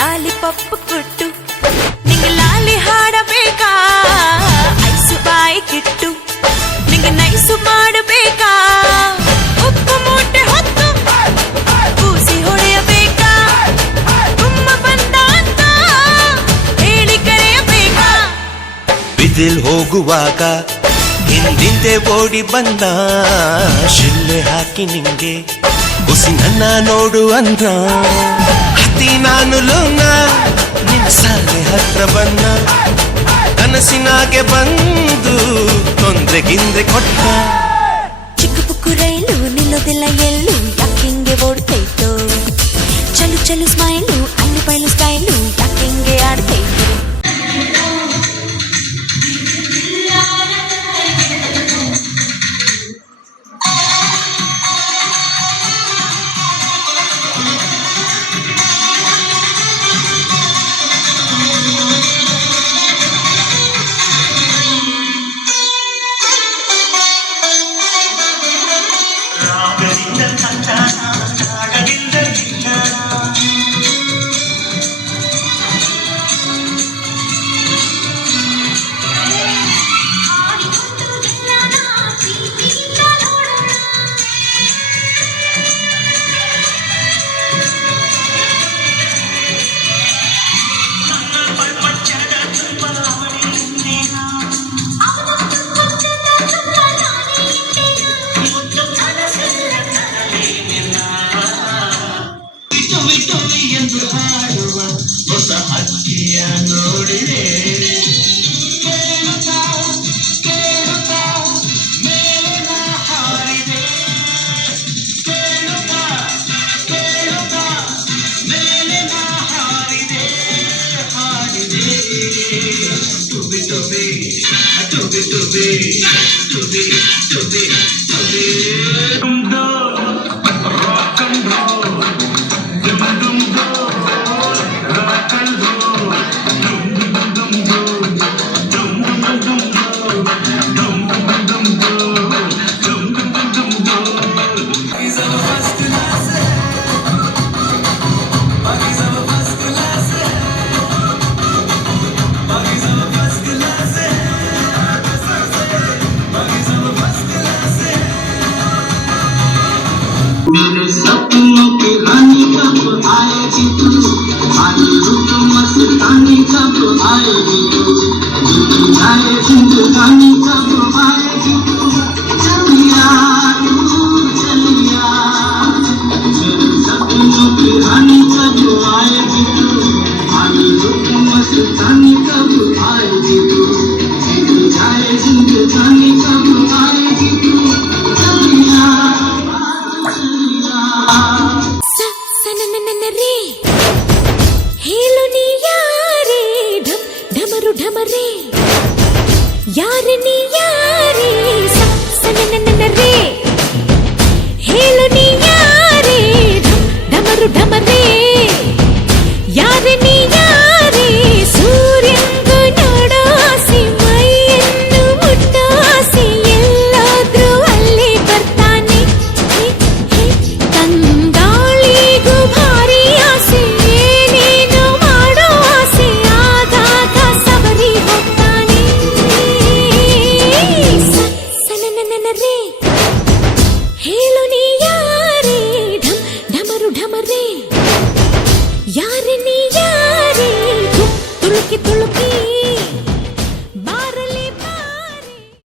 lollipop ಕೊಟ್ಟು ನಿಂಗೆ ಲಾಲಿ ಹಾಡಬೇಕಾ ಐಸು ಬಾಯಿ ಕಿಟ್ಟು ನಿಂಗೆ ನೈಸು ಮಾಡಬೇಕಾ ಉಪ್ಪು ಮೂಟೆ ಹೊತ್ತು ಕೂಸಿ ಹೊಡೆಯಬೇಕಾ ಗುಮ್ಮ ಬಂದ ಅಂತ ಹೇಳಿ ಕರೆಯಬೇಕಾ ಬಿದಿಲ್ ಹೋಗುವಾಗ ಹಿಂದಿಂದೆ ಓಡಿ ಬಂದ ಶಿಲ್ಲೆ ಹಾಕಿ ನಿಂಗೆ ಕುಸಿ ನನ್ನ ನೋಡು ಅಂದ ಹತ್ತಿ ನಾನು ಲೋನ ನಿನ್ನ ಸಾಲೆ ಹತ್ರ ಬನ್ನ ಕನಸಿನಾಗೆ ಬಂದು ತೊಂದ್ರೆ ಗಿಂದ್ರೆ ಕೊಟ್ಟ ಚಿಕ್ಕ ಪುಕ್ಕು ರೈಲು ನಿಲ್ಲೋದಿಲ್ಲ ಎಲ್ಲೂ ಯಾಕಿಂಗೆ ಓಡ್ತೈತೋ ಚಲು ಚಲು ಸ್ಮೈಲು ಅಲ್ಲಿ ಬಯಲು ಸ್ಟೈಲು ಯಾಕಿಂಗೆ ಆಡ್ತೈತೋ ಹೊಸ ಹಕ್ಕಿಯ ನೋಡಿದೆ ಕೇಳುತ್ತಾ ಮೇಲೆ ಹಾರಿದೆ ಕೇಳುತ್ತಾ ಮೇಲೆ ಹಾರಿದೆ ಹಾರಿದೆ ಟುಬಿ ಟುಬಿ ಟುಬಿ ಟುಬಿ ಟುಬಿ ಟುಬಿ ಟುಬಿ मेरे सपनों की रानी कब आएगी तू आई रुक मस्तानी कब आएगी तू जीती जाए जिंदगानी कब आएगी तू चलिया मेरे सपनों की रानी कब आएगी तू आई रुक मस्तानी कब आएगी तू जीती जाए जिंदगानी कब आएगी तू चलिया ರೇ ಹೇಳು ನೀ ಯಾರೇ ಢಮ್ ಢಮರು ಢಮರೇ ಯಾರೆ ನೀ ಯಾರೇ ಸನನನ ರೇ ಹೇಳು ನೀ ಯಾರೇ ಢಮ್ ಢಮರು ಢಮರೇ ಯಾರೆ ನೀ ಯಾರೇ ಸೂರ್ಯಂಗ ನೋಡೋ ಆಸೆ ಮೈಯನ್ನು ಮುಟ್ಟೋ ಆಸೆ ಎಲ್ಲಾದ್ರೂ ಅಲ್ಲಿ ಬರ್ತಾನೆ ತಂಗಾಳಿಗೂ ಭಾರಿ ಆಸೆ ಏನೇನೋ ಮಾಡೋ ಆಸೆ ಆಗಾಗ ಸಬರಿ ಹೋಗ್ತಾನೆ ಸನನನ ರೇ ಹೇಳು ನೀ ಯಾರೇ ಢಮ್ ಢಮರು ಢಮರೇ ಯಾರೆ ನೀ ಯಾರೇ